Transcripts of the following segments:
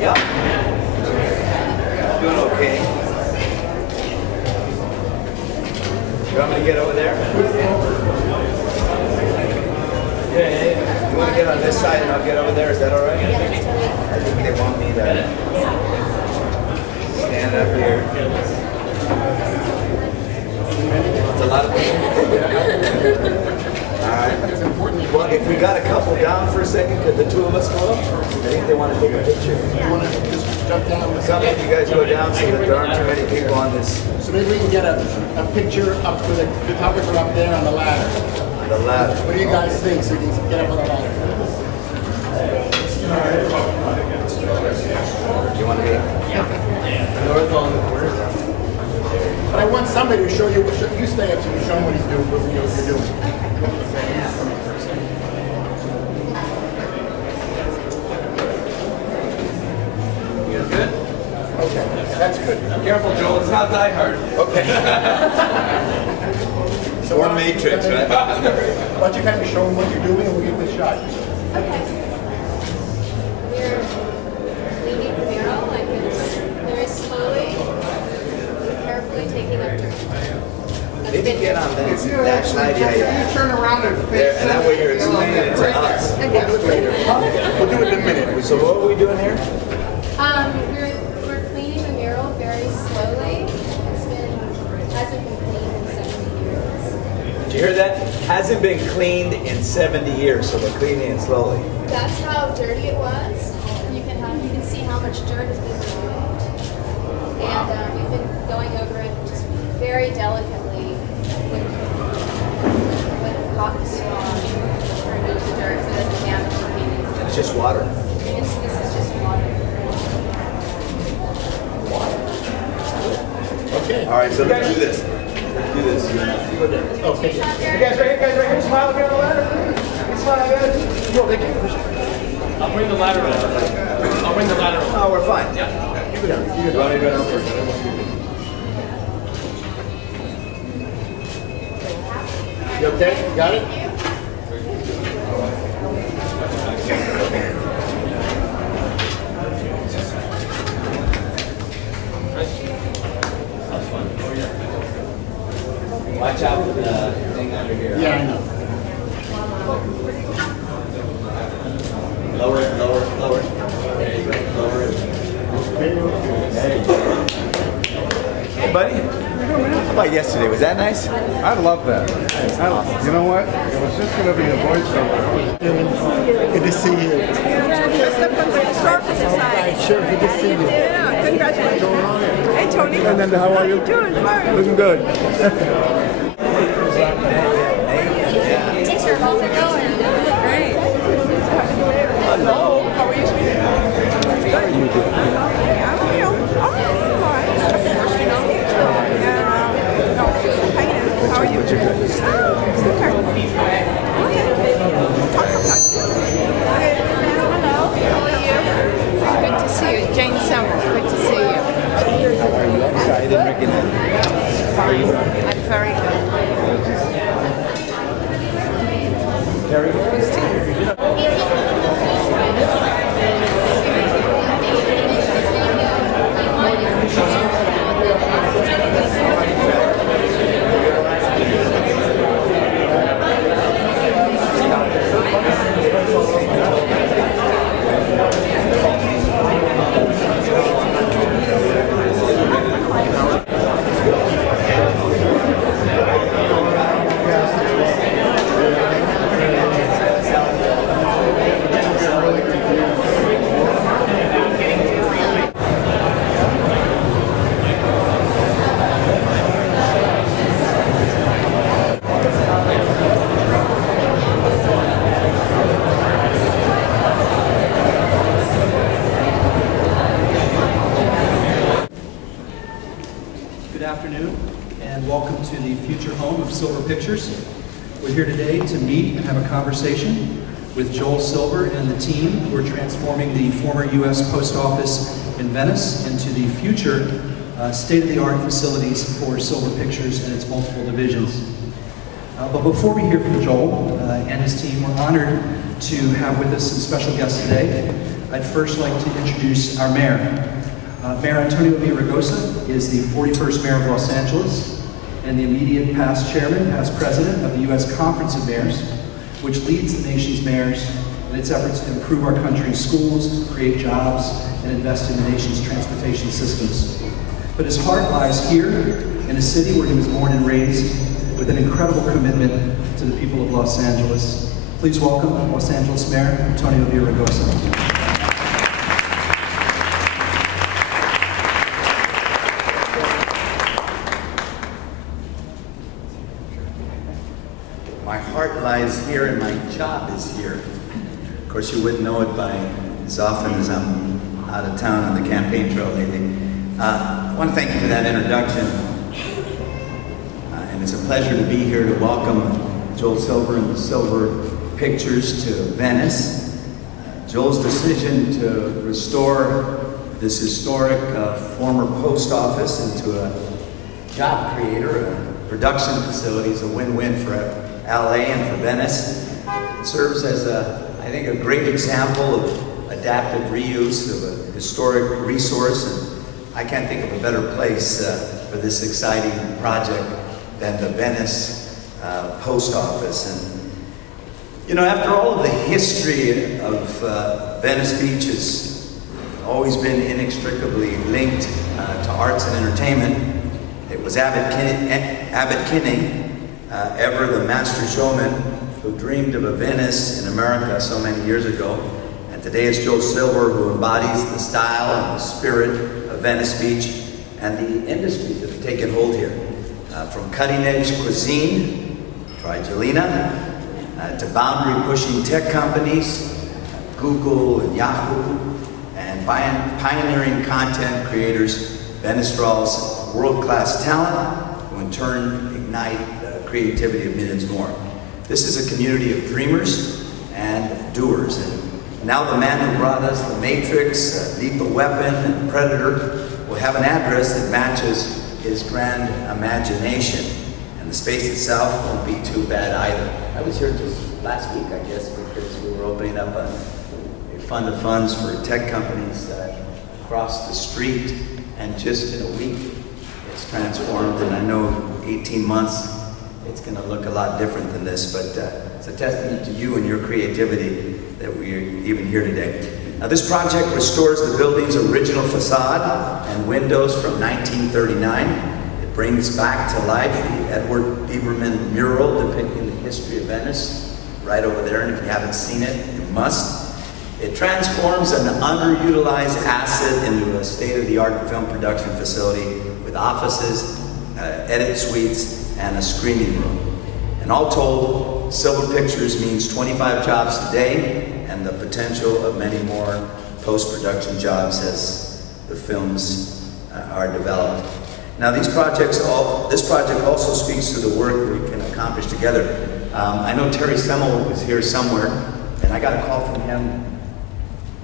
Yep. Doing okay. You want me to get over there? Yeah. You want to get on this side and I'll get over there? Is that all right? I think they want me to stand up here. It's a lot of people. Alright. Well, if we got a couple down for a second, could the two of us go up? I think they want to take a picture. You want to just jump down? Some of you guys go down so that there aren't too many people on this. So maybe we can get a picture up to the photographer up there on the ladder. On the ladder. What do you guys think? So you can get up on the ladder. Do you want to be? North on the corner. But I want somebody to show you. You stay up so you show him what he's doing. What you're doing. You good? Okay, that's good. Careful, Joel. It's not Die Hard. Okay. So or Matrix, right? Why don't you kind of show him what you're doing and we'll get the shot. Okay. We're leaning the mural like this, very slowly, carefully taking up dirt. Maybe get on that side, You turn around and face there, and that way you're explaining it to us. We'll do it later. We'll do it in a minute. So what are we doing here? We're cleaning the mural very slowly. Hasn't been cleaned in 70 years. Did you hear that? Hasn't been cleaned in 70 years, so we're cleaning it slowly. That's how dirty it was. You can see how much dirt has been removed. And we've been going over it just very delicately with cotton swab to remove the dirt so that the damage can be. It's just water. This is just water. Okay. All right, so let's do this. Let's do this. Okay. You guys right here, smile here on the ladder. Smile, guys. Yo, they can. I'll bring the ladder over. I'll bring the ladder over. Oh, we're fine. Yeah. You go down. You go You want me to go down first? You okay? You got it? Watch out for the thing under here. Yeah, I know. Lower it, lower it, lower it. There you go. Lower it. Hey, buddy. How about yesterday? Was that nice? I love that. You know what? It was just going to be a voiceover. Good to see you. Krista from the Historical Society. Sure, good to see you. Yeah, congratulations. Hey, Tony. And then how are you? Doing fine. Looking good. Takes her home to go and You look great. Hello. How are you? How are you doing? I'm all right. How are you? Okay. Talk sometime. Hello. How are you? Good to see you. Jane Summer. Good to see you. How are you? I'm sorry, I didn't recognize you. How are you? I'm very good. Very good. We're here today to meet and have a conversation with Joel Silver and the team who are transforming the former U.S. Post Office in Venice into the future state-of-the-art facilities for Silver Pictures and its multiple divisions. But before we hear from Joel and his team, we're honored to have with us some special guests today. I'd first like to introduce our mayor. Mayor Antonio Villaraigosa is the 41st mayor of Los Angeles and the immediate past chairman, past president of the U.S. Conference of Mayors, which leads the nation's mayors in its efforts to improve our country's schools, create jobs, and invest in the nation's transportation systems. But his heart lies here in a city where he was born and raised, with an incredible commitment to the people of Los Angeles. Please welcome Los Angeles Mayor Antonio Villaraigosa. My heart lies here and my job is here. Of course, you wouldn't know it by as often as I'm out of town on the campaign trail lately. I want to thank you for that introduction. And it's a pleasure to be here to welcome Joel Silver and the Silver Pictures to Venice. Joel's decision to restore this historic former post office into a job creator, a production facility, is a win-win for LA and for Venice. It serves as I think, a great example of adaptive reuse of a historic resource, and I can't think of a better place for this exciting project than the Venice Post Office. And you know, after all of the history of Venice Beach has always been inextricably linked to arts and entertainment, it was Abbott Kinney, ever the master showman, who dreamed of a Venice in America so many years ago. And today it's Joel Silver who embodies the style and the spirit of Venice Beach and the industries that have taken hold here. From cutting-edge cuisine, try Gelina, to boundary-pushing tech companies, Google and Yahoo, and pioneering content creators, Venice draws world-class talent, who in turn ignite the creativity of millions more. This is a community of dreamers and doers. And now the man who brought us The Matrix, Lethal Weapon, and Predator will have an address that matches his grand imagination. And the space itself won't be too bad either. I was here just last week, I guess, because we were opening up a fund of funds for tech companies across the street. And just in a week, it's transformed. And I know 18 months, it's going to look a lot different than this, but it's a testament to you and your creativity that we're even here today. Now, this project restores the building's original facade and windows from 1939. It brings back to life the Edward Biberman mural depicting the history of Venice right over there, and if you haven't seen it, you must. It transforms an underutilized asset into a state-of-the-art film production facility with offices, edit suites, and a screening room. And all told, Silver Pictures means 25 jobs today and the potential of many more post-production jobs as the films are developed. Now this project also speaks to the work we can accomplish together. I know Terry Semmel was here somewhere, and I got a call from him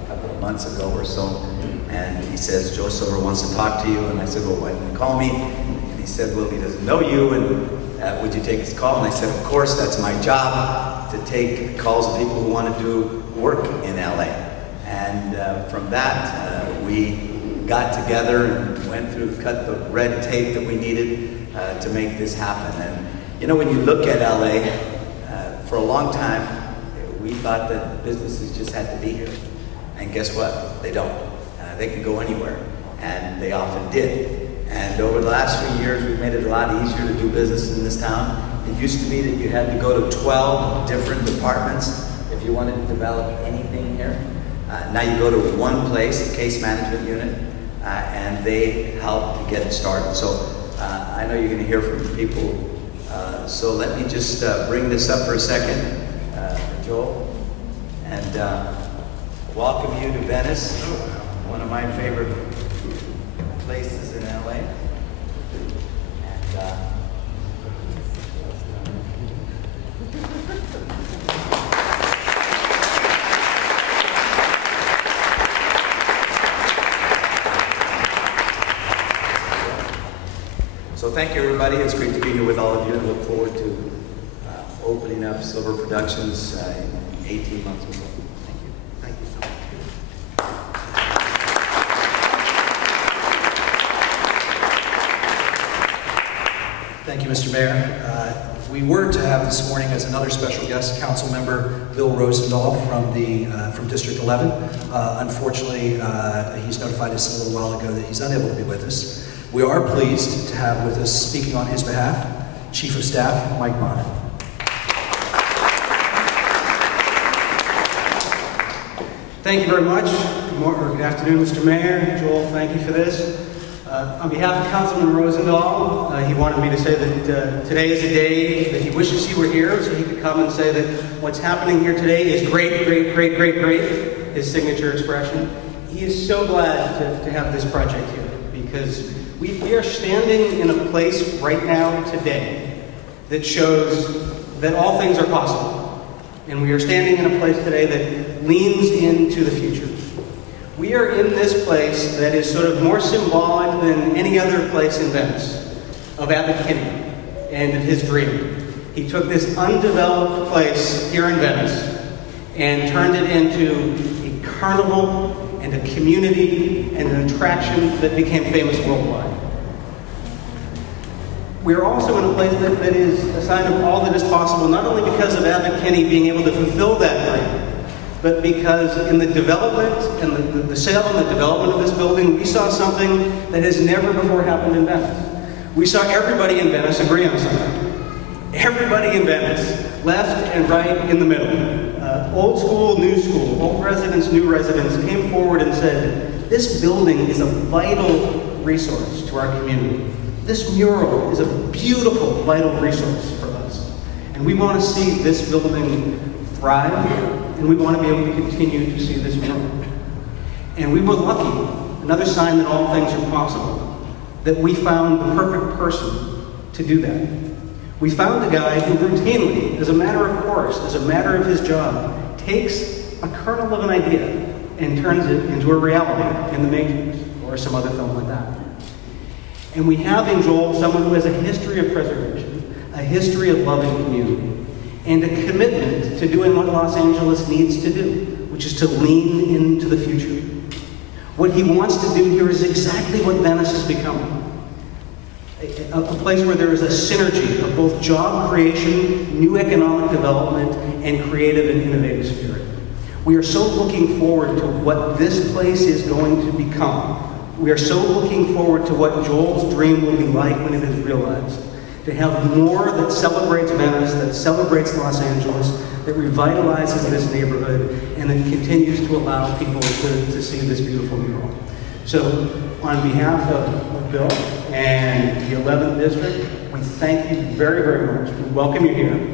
a couple of months ago or so, and he says, Joe Silver wants to talk to you, and I said, well, why didn't you call me? He said, well, he doesn't know you, and would you take his call? And I said, of course, that's my job, to take calls of people who want to do work in LA. And from that, we got together and went through, cut the red tape that we needed to make this happen. And you know, when you look at LA, for a long time, we thought that businesses just had to be here. And guess what? They don't. They can go anywhere, and they often did. And over the last few years, we've made it a lot easier to do business in this town. It used to be that you had to go to 12 different departments if you wanted to develop anything here. Now you go to one place, a case management unit, and they help to get it started. So I know you're going to hear from people. So let me just bring this up for a second, Joel, and welcome you to Venice, one of my favorite places in LA. And so thank you, everybody. It's great to be here with all of you, and look forward to opening up Silver Productions in 18 months or so. Thank you. Thank you so much. Thank you, Mr. Mayor. We were to have this morning as another special guest, Council Member Bill Rosendahl from District 11. Unfortunately, he's notified us a little while ago that he's unable to be with us. We are pleased to have with us, speaking on his behalf, Chief of Staff Mike Bonin. Thank you very much. Good afternoon, Mr. Mayor. Joel, thank you for this. On behalf of Councilman Rosendahl, he wanted me to say that today is a day that he wishes he were here so he could come and say that what's happening here today is great, great, great, great, great, his signature expression. He is so glad to have this project here because we are standing in a place right now today that shows that all things are possible. And we are standing in a place today that leans into the future. We are in this place that is sort of more symbolic than any other place in Venice, of Abbot Kinney and of his dream. He took this undeveloped place here in Venice and turned it into a carnival and a community and an attraction that became famous worldwide. We're also in a place that is a sign of all that is possible, not only because of Abbot Kinney being able to fulfill that dream, but because in the development and the sale and the development of this building, we saw something that has never before happened in Venice. We saw everybody in Venice agree on something. Everybody in Venice, left and right in the middle. Old school, new school, old residents, new residents came forward and said, this building is a vital resource to our community. This mural is a beautiful, vital resource for us. And we want to see this building thrive. And we want to be able to continue to see this mural. And we were lucky, another sign that all things are possible, that we found the perfect person to do that. We found a guy who routinely, as a matter of course, as a matter of his job, takes a kernel of an idea and turns it into a reality in The Matrix or some other film like that. And we have in Joel someone who has a history of preservation, a history of loving community, and a commitment to doing what Los Angeles needs to do, which is to lean into the future. What he wants to do here is exactly what Venice is becoming. A place where there is a synergy of both job creation, new economic development, and creative and innovative spirit. We are so looking forward to what this place is going to become. We are so looking forward to what Joel's dream will be like when it is realized. To have more that celebrates Venice, that celebrates Los Angeles, that revitalizes this neighborhood, and that continues to allow people to see this beautiful mural. So, on behalf of Bill and the 11th District, we thank you very, very much. We welcome you here.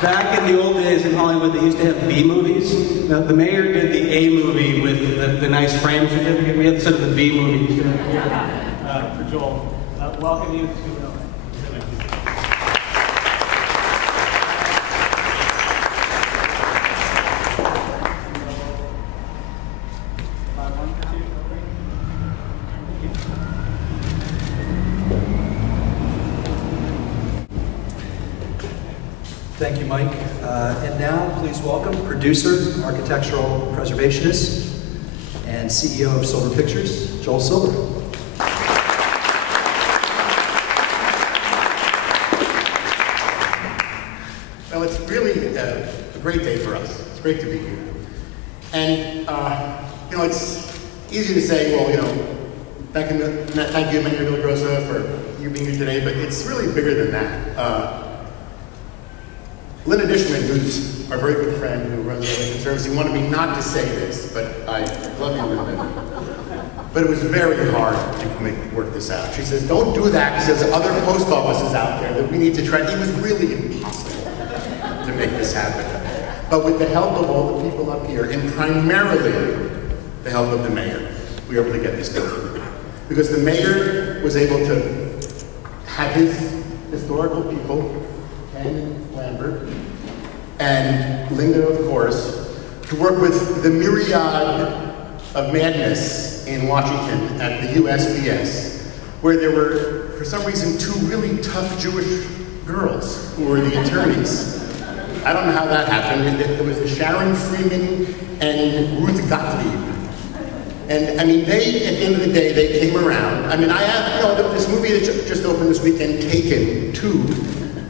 Back in the old days in Hollywood, they used to have B movies. Now, the mayor did the A movie with the nice frame certificate. We had sort of the B movie for Joel. Welcome you to Thank you, Mike. And now, please welcome producer, architectural preservationist, and CEO of Silver Pictures, Joel Silver. Well, it's really a great day for us. It's great to be here. And, it's easy to say, well, thank you, Mayor Villaraigosa, for you being here today, but it's really bigger than that. Linda Dishman, who's our very good friend who runs the Election Service, he wanted me not to say this, but I love you, Linda. But it was very hard to work this out. She says, don't do that, because there's other post offices out there that we need to try. It was really impossible to make this happen. But with the help of all the people up here, and primarily the help of the mayor, we were able to get this done. Because the mayor was able to have his historical people, Ken Lambert, and Linda, of course, to work with the myriad of madness in Washington at the USPS, where there were, for some reason, two really tough Jewish girls who were the attorneys. I don't know how that happened. It was Sharon Freeman and Ruth Gottlieb. And I mean, they, at the end of the day, they came around. I mean, I have, you know, this movie that just opened this weekend, Taken 2,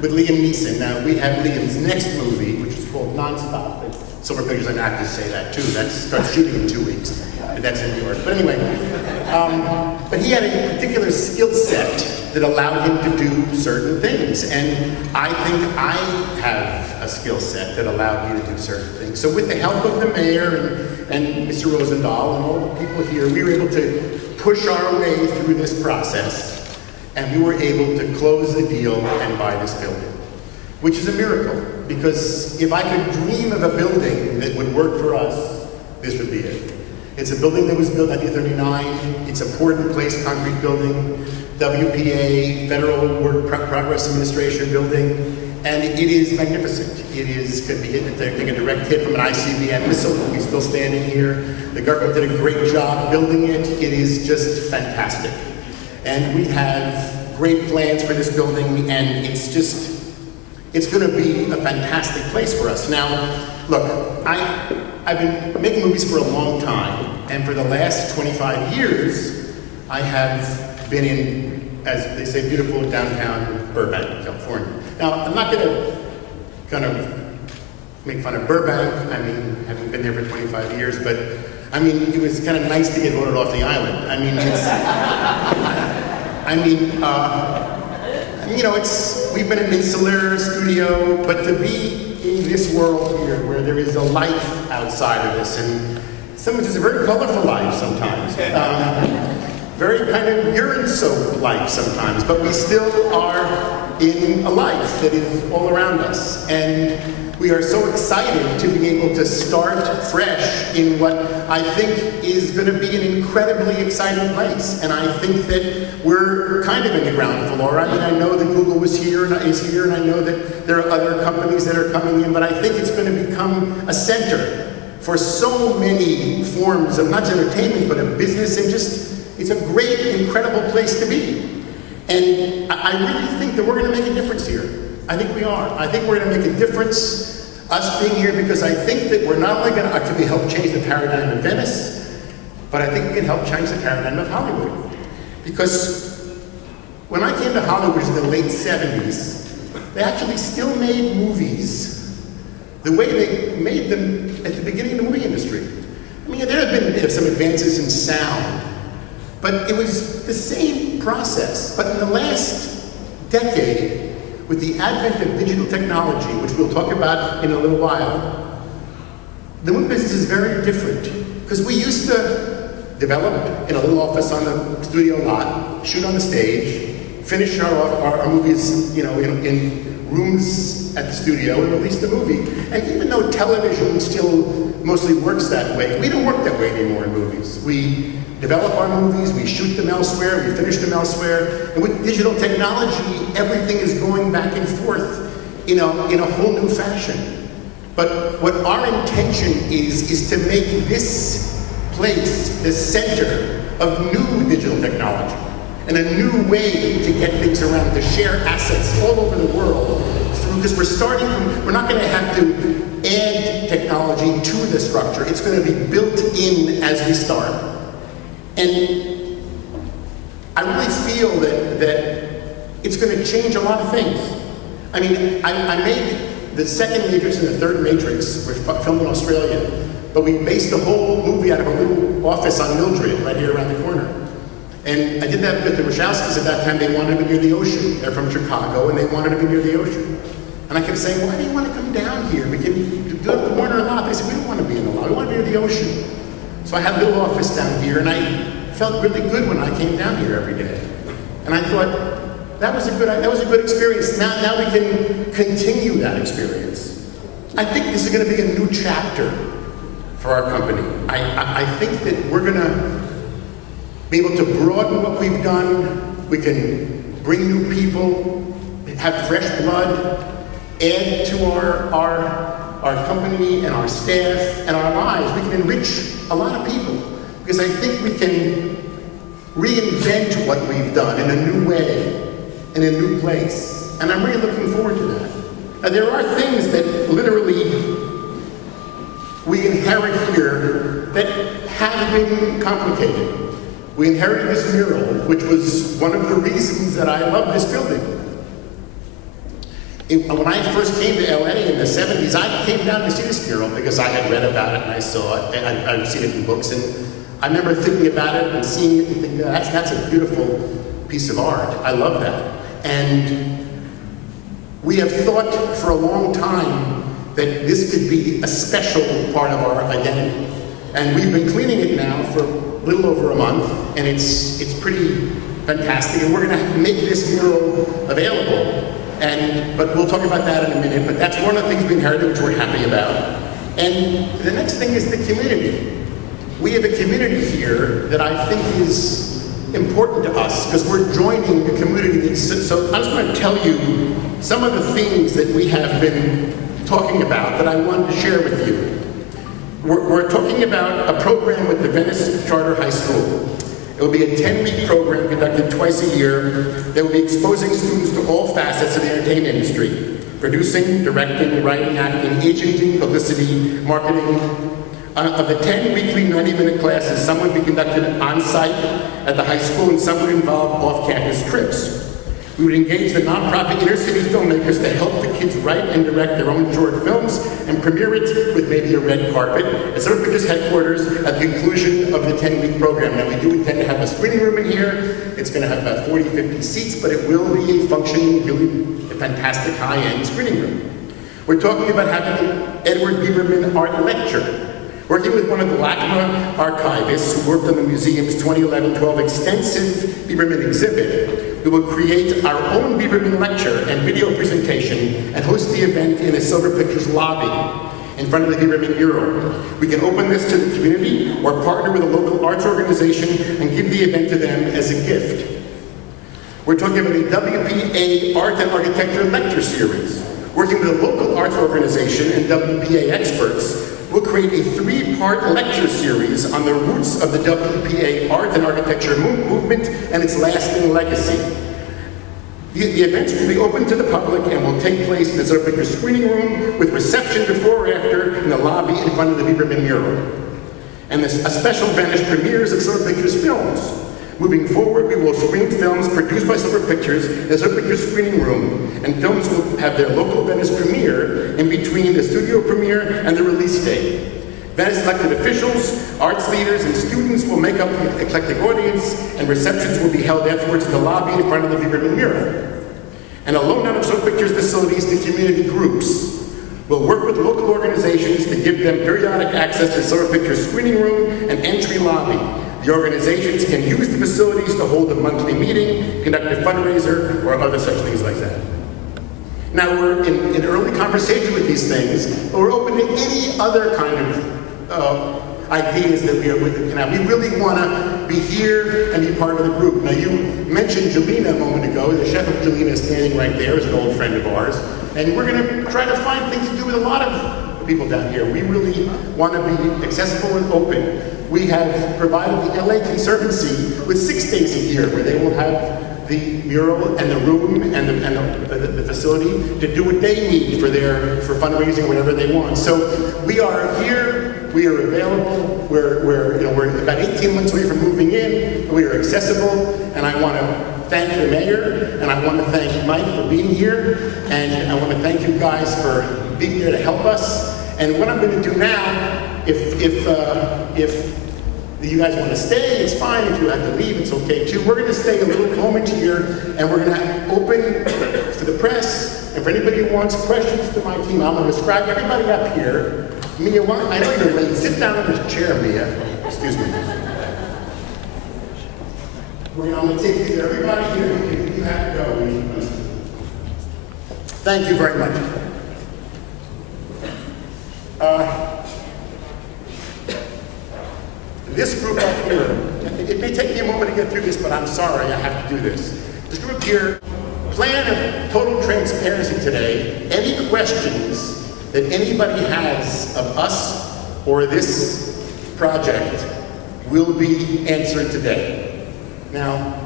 with Liam Neeson. Now, we have Liam's next movie, which is called Nonstop. Silver Pictures and actors say that too. That starts shooting in 2 weeks. But that's in New York. But anyway, but he had a particular skill set that allowed him to do certain things. And I think I have a skill set that allowed me to do certain things. So with the help of the mayor and Mr. Rosendahl and all the people here, we were able to push our way through this process. And we were able to close the deal and buy this building, which is a miracle. Because if I could dream of a building that would work for us, this would be it. It's a building that was built in 1939. It's a poured-in-place concrete building, WPA, Federal Work Progress Administration building, and it is magnificent. It is could be taking a direct hit from an ICBM missile. It will be still standing here. The government did a great job building it. It is just fantastic, and we have great plans for this building, and it's going to be a fantastic place for us. Now, look, I've been making movies for a long time, and for the last 25 years, I have been in, as they say, beautiful downtown Burbank, California. Now, I'm not going to kind of make fun of Burbank. I mean, having been there for 25 years, but I mean, it was kind of nice to get voted off the island. I mean, you know, we've been an insular studio, but to be in this world here where there is a life outside of this, and some of it's a very colorful life sometimes, very kind of urine-soaked life sometimes, but we still are in a life that is all around us. And we are so excited to be able to start fresh in what I think is going to be an incredibly exciting place. And I think that we're kind of in the ground floor. I mean, I know that Google is here, and I know that there are other companies that are coming in, but I think it's going to become a center for so many forms of not just entertainment, but of business, and just, it's a great, incredible place to be. And I really think that we're going to make a difference here. I think we are. I think we're going to make a difference, us being here, because I think that we're not only going to actually help change the paradigm of Venice, but I think we can help change the paradigm of Hollywood. Because when I came to Hollywood in the late 70s, they actually still made movies the way they made them at the beginning of the movie industry. I mean, there have been some advances in sound, but it was the same process. But in the last decade, with the advent of digital technology, which we'll talk about in a little while, the movie business is very different. Because we used to develop in a little office on the studio lot, shoot on the stage, finish our movies, you know, in rooms at the studio, and release the movie. And even though television still mostly works that way, we don't work that way anymore in movies. We develop our movies, we shoot them elsewhere, we finish them elsewhere, and with digital technology, everything is going back and forth in a whole new fashion. But what our intention is to make this place the center of new digital technology, and a new way to get things around, to share assets all over the world, because we're not going to have to add technology to the structure, it's going to be built in as we start. And I really feel that it's going to change a lot of things. I mean, I made the second Matrix and the third Matrix, were filmed in Australia, but we based the whole movie out of a little office on Mildred, right here around the corner. And I did that with the Wachowskis. At that time, they wanted to be near the ocean. They're from Chicago, and they wanted to be near the ocean. And I kept saying, why do you want to come down here? We can do it at the Warner lot. They said, we don't want to be in the lot. We want to be near the ocean. So I had a little office down here, and I felt really good when I came down here every day. And I thought, that was a good experience. Now we can continue that experience. I think this is going to be a new chapter for our company. I think that we're going to be able to broaden what we've done. We can bring new people, have fresh blood, add to our company and our staff and our lives. We can enrich a lot of people, because I think we can reinvent what we've done in a new way, in a new place. And I'm really looking forward to that. Now, there are things that literally we inherit here that have been complicated. We inherited this mural, which was one of the reasons that I love this building. When I first came to LA in the 70s, I came down to see this mural because I had read about it and I saw it, and I'd seen it in books, and I remember thinking about it and seeing it and thinking, that's a beautiful piece of art. I love that. And we have thought for a long time that this could be a special part of our identity. And we've been cleaning it now for a little over a month, and it's pretty fantastic. And we're gonna make this mural available. But we'll talk about that in a minute, but that's one of the things we inherited, which we're happy about. And the next thing is the community. We have a community here that I think is important to us, because we're joining the community. So I'm just going to tell you some of the things that we have been talking about that I wanted to share with you. We're talking about a program with the Venice Charter High School. It will be a 10-week program conducted twice a year that will be exposing students to all facets of the entertainment industry: producing, directing, writing, acting, agenting, publicity, marketing. Of the 10 weekly 90-minute classes, some would be conducted on-site at the high school, and some would involve off-campus trips. We would engage the nonprofit inner-city filmmakers to help the kids write and direct their own short films and premiere it with maybe a red carpet at Silver Pictures headquarters at the conclusion of the 10-week program. Now, we do intend to have a screening room in here. It's going to have about 40, 50 seats, but it will be a functioning, really fantastic high-end screening room. We're talking about having an Edward Biberman art lecture. Working with one of the LACMA archivists who worked on the museum's 2011-12 extensive Biberman exhibit, we will create our own Biberman lecture and video presentation and host the event in a Silver Pictures lobby in front of the Biberman mural. We can open this to the community or partner with a local arts organization and give the event to them as a gift. We're talking about a WPA Art and Architecture lecture series. Working with a local arts organization and WPA experts, we'll create a 3-part lecture series on the roots of the WPA art and architecture movement and its lasting legacy. The events will be open to the public and will take place in the Silver Pictures screening room with reception before or after in the lobby in front of the Biberman mural. And a special Venice premieres of Silver Pictures films. Moving forward, we will screen films produced by Silver Pictures in the Silver Pictures screening room, and films will have their local Venice premiere in between the studio premiere and the release date. Venice elected officials, arts leaders, and students will make up the eclectic audience, and receptions will be held afterwards in the lobby in front of the Biberman mural. And a loan out of Silver Pictures facilities to community groups. We'll work with local organizations to give them periodic access to Silver Pictures screening room and entry lobby. The organizations can use the facilities to hold a monthly meeting, conduct a fundraiser, or other such things like that. Now, we're in early conversation with these things, but we're open to any other kind of ideas that we can have. We really want to be here and be part of the group. Now, you mentioned Jelena a moment ago. The chef of Jelena is standing right there, is an old friend of ours. And we're going to try to find things to do with a lot of people down here. We really want to be accessible and open. We have provided the LA Conservancy with 6 days a year where they will have the mural and the room and the facility to do what they need for fundraising, whatever they want. So we are here, we are available, we're about 18 months away from moving in, we are accessible, and I want to thank the mayor, and I want to thank Mike for being here, and I want to thank you guys for being here to help us. And what I'm going to do now, if you guys want to stay, it's fine. If you have to leave, it's okay too. We're going to stay a little moment here, and we're going to open to the press. And for anybody who wants questions to my team, I'm going to describe everybody up here. Mia, I know you're late. Sit down in this chair, Mia. Excuse me. I'm going to take you to everybody here. You have to go. Thank you very much. This group up here, it may take me a moment to get through this, but I'm sorry, I have to do this. This group here, plan of total transparency today. Any questions that anybody has of us or this project will be answered today. Now,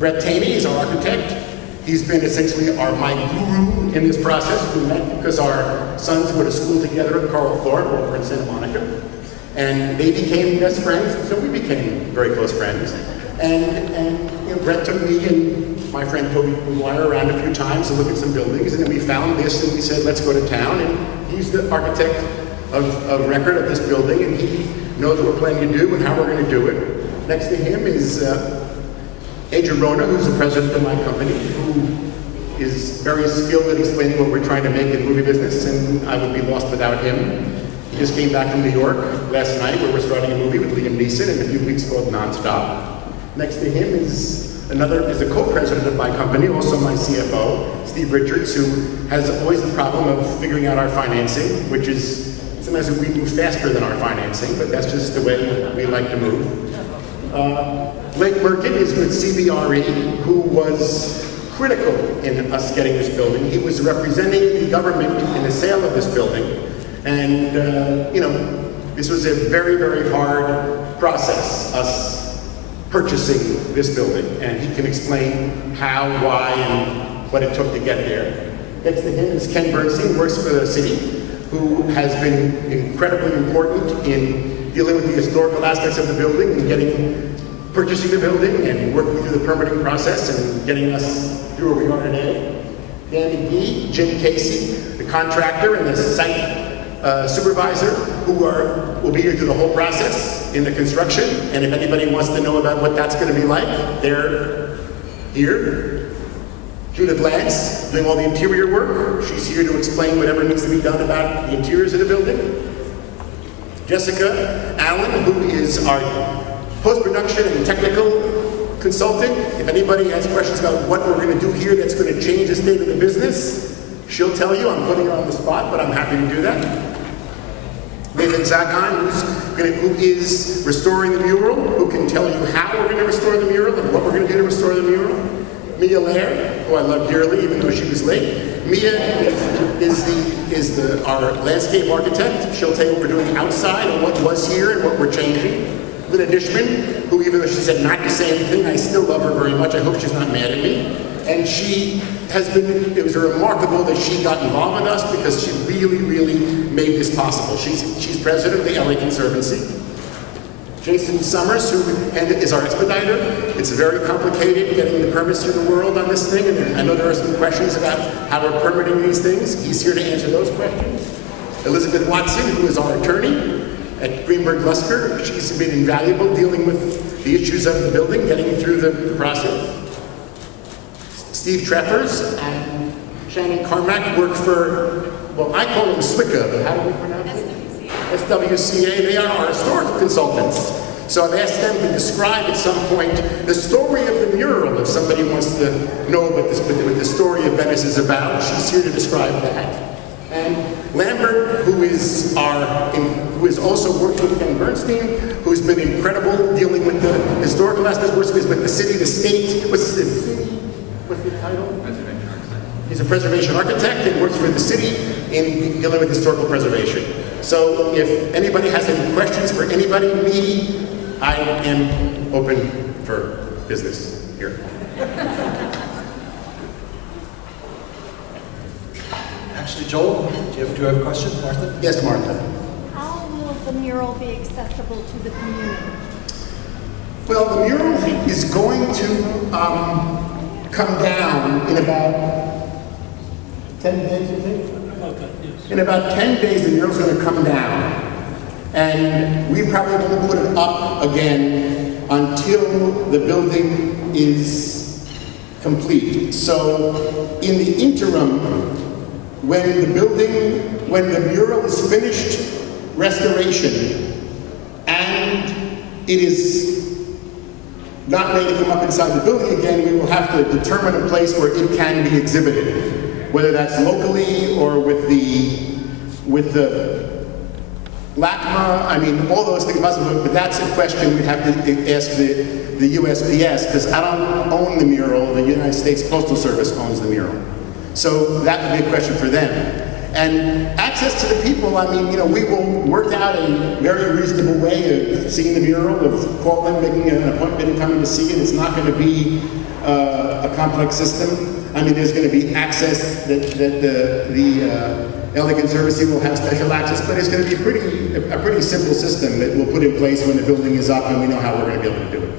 Bret is our architect. He's been essentially my guru in this process. We met because our sons go to school together at Carl Thorpe over in Santa Monica. And they became best friends, so we became very close friends. And you know, Bret took me and my friend Toby Maguire around a few times to look at some buildings, and then we found this and we said, let's go to town. And he's the architect of record of this building, and he knows what we're planning to do and how we're going to do it. Next to him is Adrian Rona, who's the president of my company, who is very skilled at explaining what we're trying to make in the movie business, and I would be lost without him. He just came back from New York last night, where we're starting a movie with Liam Neeson in a few weeks called Nonstop. Next to him is a co-president of my company, also my CFO, Steve Richards, who has always the problem of figuring out our financing, which is sometimes we move faster than our financing, but that's just the way we like to move. Blake Merkin is with CBRE, who was critical in us getting this building. He was representing the government in the sale of this building. And, you know, this was a very, very hard process, us purchasing this building. And he can explain how, why, and what it took to get there. Next to him is Ken Bernstein, who works for the city, who has been incredibly important in dealing with the historical aspects of the building and purchasing the building and working through the permitting process and getting us through where we are today. Dan McGhee, Jim Casey, the contractor and the site supervisor, who will be here through the whole process in the construction. And if anybody wants to know about what that's going to be like, they're here. Judith Lance, doing all the interior work. She's here to explain whatever needs to be done about the interiors of the building. Jessica Allen, who is our post-production and technical consultant. If anybody has questions about what we're going to do here that's going to change the state of the business, she'll tell you. I'm putting her on the spot, but I'm happy to do that. Nathan Zakheim, who is restoring the mural, who can tell you how we're going to restore the mural and what we're going to do to restore the mural. Mia Lehrer, who I love dearly, even though she was late. Mia is our landscape architect. She'll tell you what we're doing outside and what was here and what we're changing. Linda Dishman, who even though she said not to say anything, I still love her very much. I hope she's not mad at me. And it was remarkable that she got involved with us because she really, really made this possible. She's president of the LA Conservancy. Jason Summers, who is our expediter. It's very complicated getting the permits through the world on this thing, and I know there are some questions about how we're permitting these things. He's here to answer those questions. Elizabeth Watson, who is our attorney at Greenberg Lusker. She's been invaluable dealing with the issues of the building, getting through the process. Steve Treffers and Shannon Carmack work for, well, I call them SWCA, but how do we pronounce it? SWCA. They are our historical consultants. So I've asked them to describe at some point the story of the mural, if somebody wants to know what the story of Venice is about. She's here to describe that. And Lambert, who is also worked with Ken Bernstein, who's been incredible dealing with the historical aspects, works with the city, the state. What's the title? Preservation architect. He's a preservation architect and works for the city in dealing with historical preservation. So if anybody has any questions for anybody, me, I am open for business here. Actually, Joel, do you have a question, Martha? Yes, Martha. How will the mural be accessible to the community? Well, the mural is going to come down in about 10 days, you think? In about 10 days, the mural's going to come down. And we probably won't put it up again until the building is complete. So in the interim, when the mural is finished restoration and it is not ready to come up inside the building again, we will have to determine a place where it can be exhibited, whether that's locally or with the LACMA, I mean, all those things possible, but that's a question we'd have to ask the USPS, because I don't own the mural, the United States Postal Service owns the mural. So that would be a question for them. And access to the people, I mean, you know, we will work out a very reasonable way of seeing the mural, of calling, making an appointment and coming to see it. It's not going to be a complex system. I mean, there's going to be access that Elder Conservancy will have special access, but it's going to be a pretty simple system that we'll put in place when the building is up and we know how we're going to be able to do it.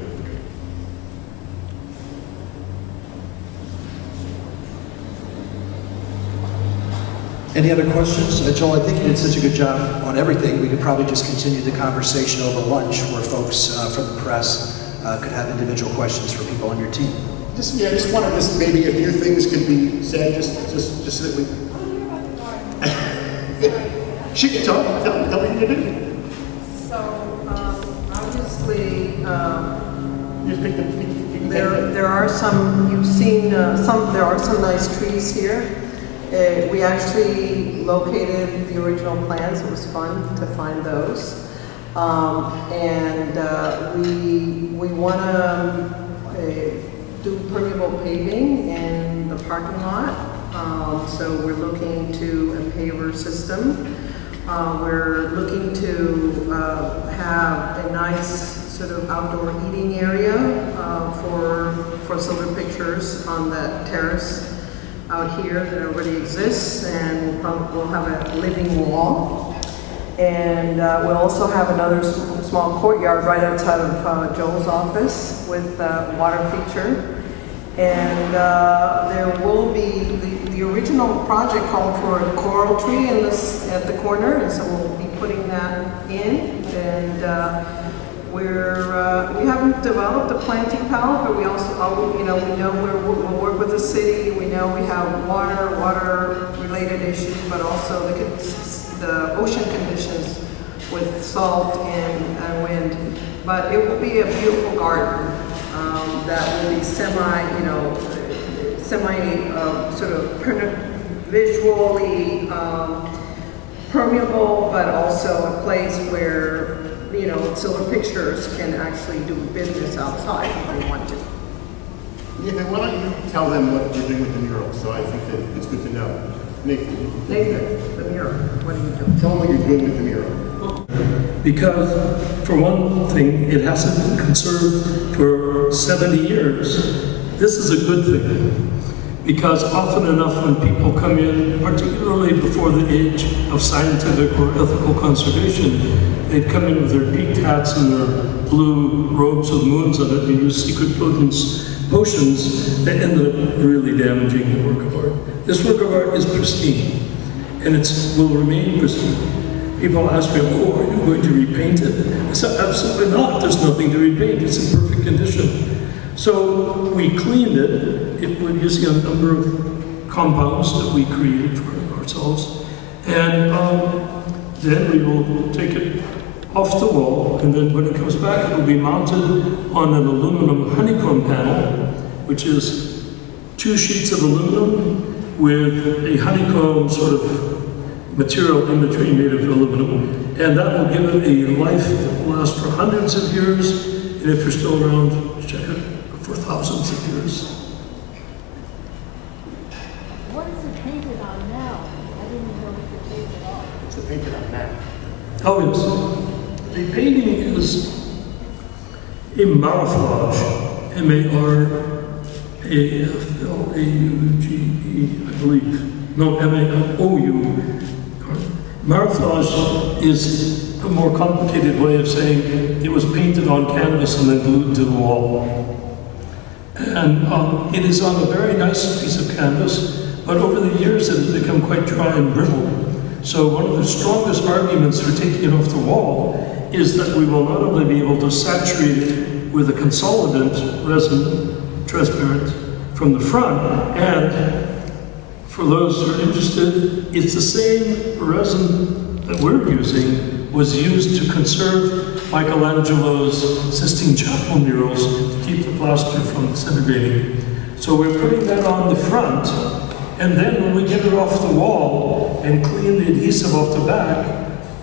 Any other questions? Joel, I think you did such a good job on everything. We could probably just continue the conversation over lunch where folks from the press could have individual questions for people on your team. Just wanted this, maybe a few things could be said, just so that we... She can talk, tell me what you do. So, obviously, there are some, you've seen, there are some nice trees here. We actually located the original plans. It was fun to find those. We want to do permeable paving in the parking lot. So we're looking to a paver system. We're looking to have a nice sort of outdoor eating area for silver pictures on that terrace out here that already exists, and we'll have a living wall. And we'll also have another small courtyard right outside of Joel's office with water feature. And there will be, the original project called for a coral tree at the corner, and so we'll be putting that in. And we haven't developed a planting palette, but we also, we know we'll work with the city. We know we have water-related issues, but also the ocean conditions with salt and wind. But it will be a beautiful garden that will be semi sort of visually permeable, but also a place where Silver Pictures can actually do business outside if they want to. Nathan, why don't you tell them what you're doing with the mural? So I think that it's good to know. Nathan, the mural. What are you doing? Tell them what you're doing with the mural. Because, for one thing, it hasn't been conserved for 70 years. This is a good thing. Because often enough when people come in, particularly before the age of scientific or ethical conservation, they'd come in with their peaked hats and their blue robes with moons on it and use secret potions that ended up really damaging the work of art. This work of art is pristine, and it will remain pristine. People ask me, oh, are you going to repaint it? I said, absolutely not. There's nothing to repaint. It's in perfect condition. So we cleaned it. It was using a number of compounds that we created for ourselves. And then we will take it off the wall, and then when it comes back, it will be mounted on an aluminum honeycomb panel, which is 2 sheets of aluminum with a honeycomb sort of material in between made of aluminum. And that will give it a life that will last for hundreds of years, and if you're still around, check it, for thousands of years. What is it painted on now? I didn't know it was painted on. What's it painted on now? Oh, yes. The painting is a maraflage, M-A-R-A-F-L-A-U-G-E, I believe. No, M-A-O-U. Maraflage is a more complicated way of saying it was painted on canvas and then glued to the wall. And it is on a very nice piece of canvas, but over the years it has become quite dry and brittle. So one of the strongest arguments for taking it off the wall is that we will not only be able to saturate it with a consolidant resin, transparent, from the front, and for those who are interested, it's the same resin that we're using was used to conserve Michelangelo's Sistine Chapel murals to keep the plaster from disintegrating. So we're putting that on the front, and then when we get it off the wall and clean the adhesive off the back,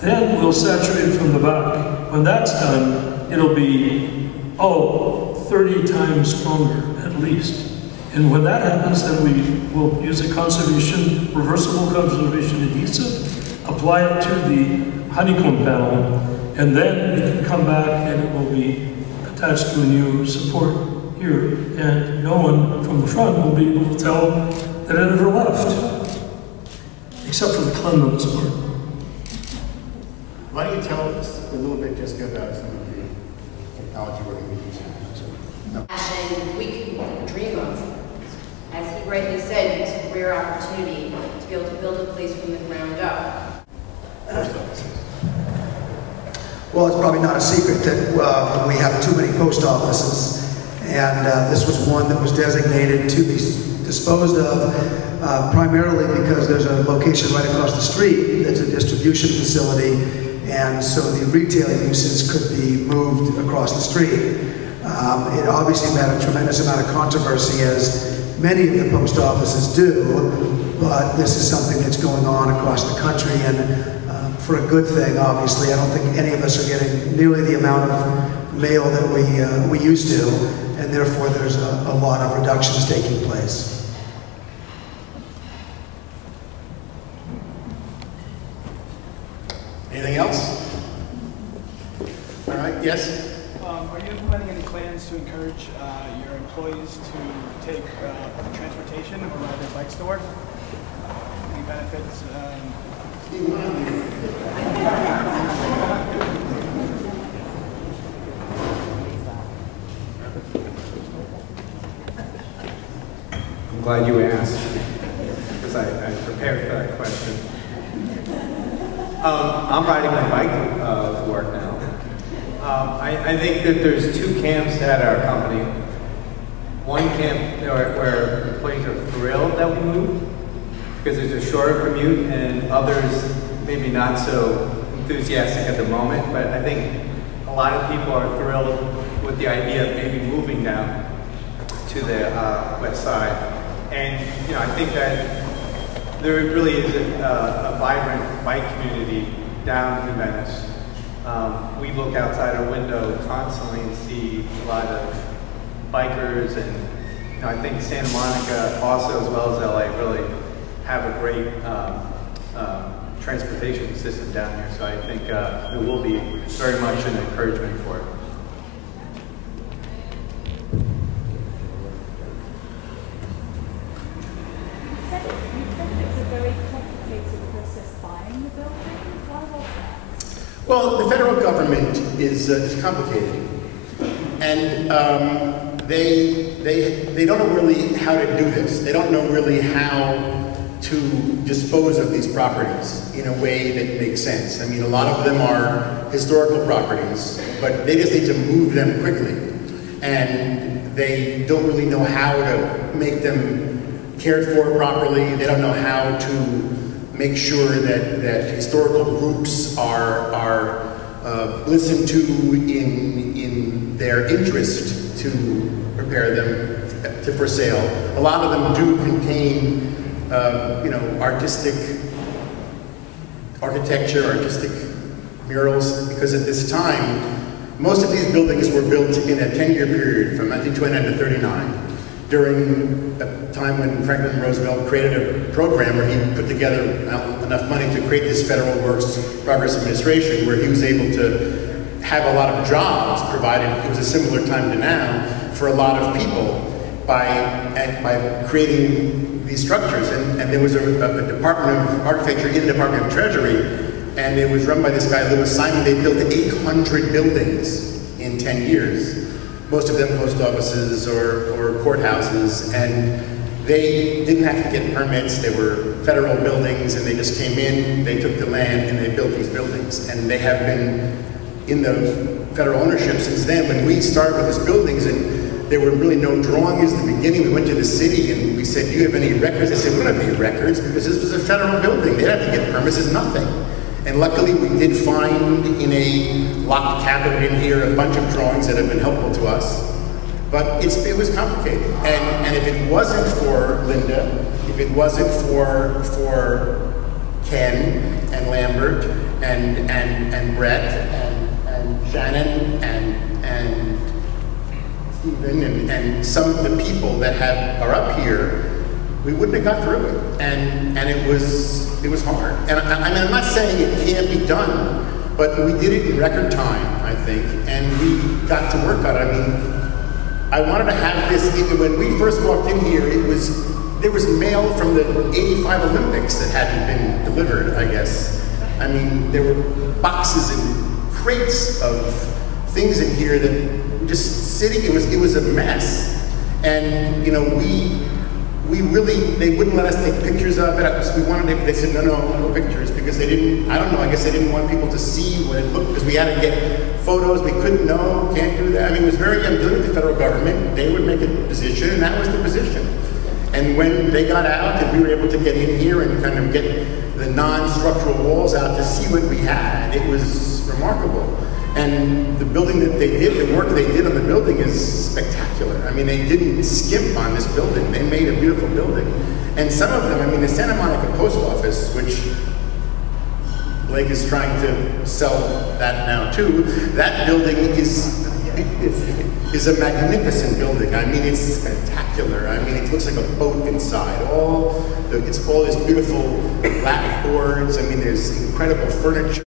then we'll saturate it from the back. When that's done, it'll be, 30 times stronger at least. And when that happens, then we will use a reversible conservation adhesive, apply it to the honeycomb panel, and then it can come back and it will be attached to a new support here. And no one from the front will be able to tell that it ever left. except for the cleanliness part. Why don't you tell us a little bit, Jessica, about some of the technology we're going to be using? And we could dream of. As he rightly said, it's a rare opportunity to be able to build a place from the ground up. Well, it's probably not a secret that we have too many post offices, and this was one that was designated to be disposed of primarily because there's a location right across the street that's a distribution facility, and so the retail uses could be moved across the street. It obviously had a tremendous amount of controversy, as many of the post offices do, but this is something that's going on across the country, and for a good thing, obviously. I don't think any of us are getting nearly the amount of mail that we used to, and therefore there's a lot of reductions taking place. Anything else? All right, yes? Are you implementing any plans to encourage your employees to take public transportation or ride their bikes to work? Any benefits? I'm glad you asked, because I prepared for that question. I'm riding my bike to work now. I think that there's two camps at our company. One camp where employees are thrilled that we moved because it's a shorter commute, and others maybe not so enthusiastic at the moment, but I think a lot of people are thrilled with the idea of maybe moving down to the west side. And I think that there really is a vibrant bike community down in Venice. We look outside our window constantly and see a lot of bikers, and I think Santa Monica also, as well as LA, really have a great transportation system down here. So I think there will be very much an encouragement for it. Well, the federal government is complicated, and they don't know really how to do this. They don't know really how to dispose of these properties in a way that makes sense. I mean, a lot of them are historical properties, but they just need to move them quickly, and they don't really know how to make them cared for properly. They don't know how to make sure that historical groups are listened to in their interest to prepare them for sale. A lot of them do contain, artistic architecture, artistic murals, because at this time, most of these buildings were built in a 10-year period from 1929 to 39. During a time when Franklin Roosevelt created a program where he put together enough money to create this Federal Works Progress Administration, where he was able to have a lot of jobs provided. It was a similar time to now for a lot of people by creating these structures. And there was a Department of Architecture in the Department of Treasury, and it was run by this guy, Lewis Simon. They built 800 buildings in 10 years. Most of them post offices or courthouses, and they didn't have to get permits. They were federal buildings, and they just came in, they took the land, and they built these buildings. And they have been in the federal ownership since then. When we started with these buildings, and there were really no drawings in the beginning, we went to the city and we said, do you have any records? They said, we don't have any records, because this was a federal building. They didn't have to get permits, there's nothing. And luckily we did find in a locked cabinet in here a bunch of drawings that have been helpful to us. But it was complicated. And if it wasn't for Linda, if it wasn't for Ken and Lambert and Bret and Shannon and Stephen and some of the people that are up here, we wouldn't have got through it. And it was hard. And I'm not saying it can't be done, but we did it in record time, I think, and we got to work on it. I mean, I wanted to have this, when we first walked in here, it was there was mail from the '85 Olympics that hadn't been delivered, I guess. I mean, there were boxes and crates of things in here that were just sitting, it was a mess. And, you know, we really, they wouldn't let us take pictures of it. We wanted, they said, no pictures, because they didn't, I don't know, I guess they didn't want people to see what it looked, because we had to get photos, we couldn't know, can't do that. I mean, it was very, I'm dealing with the federal government, they would make a decision, and that was the position. And when they got out and we were able to get in here and kind of get the non-structural walls out to see what we had, it was remarkable. And the building that they did, the work they did on the building is spectacular. I mean, they didn't skimp on this building. They made a beautiful building. And some of them, I mean, the Santa Monica Post Office, which Blake is trying to sell that now too, that building is a magnificent building. I mean, it's spectacular. I mean, it looks like a boat inside. It's all this beautiful blackboards. I mean, there's incredible furniture.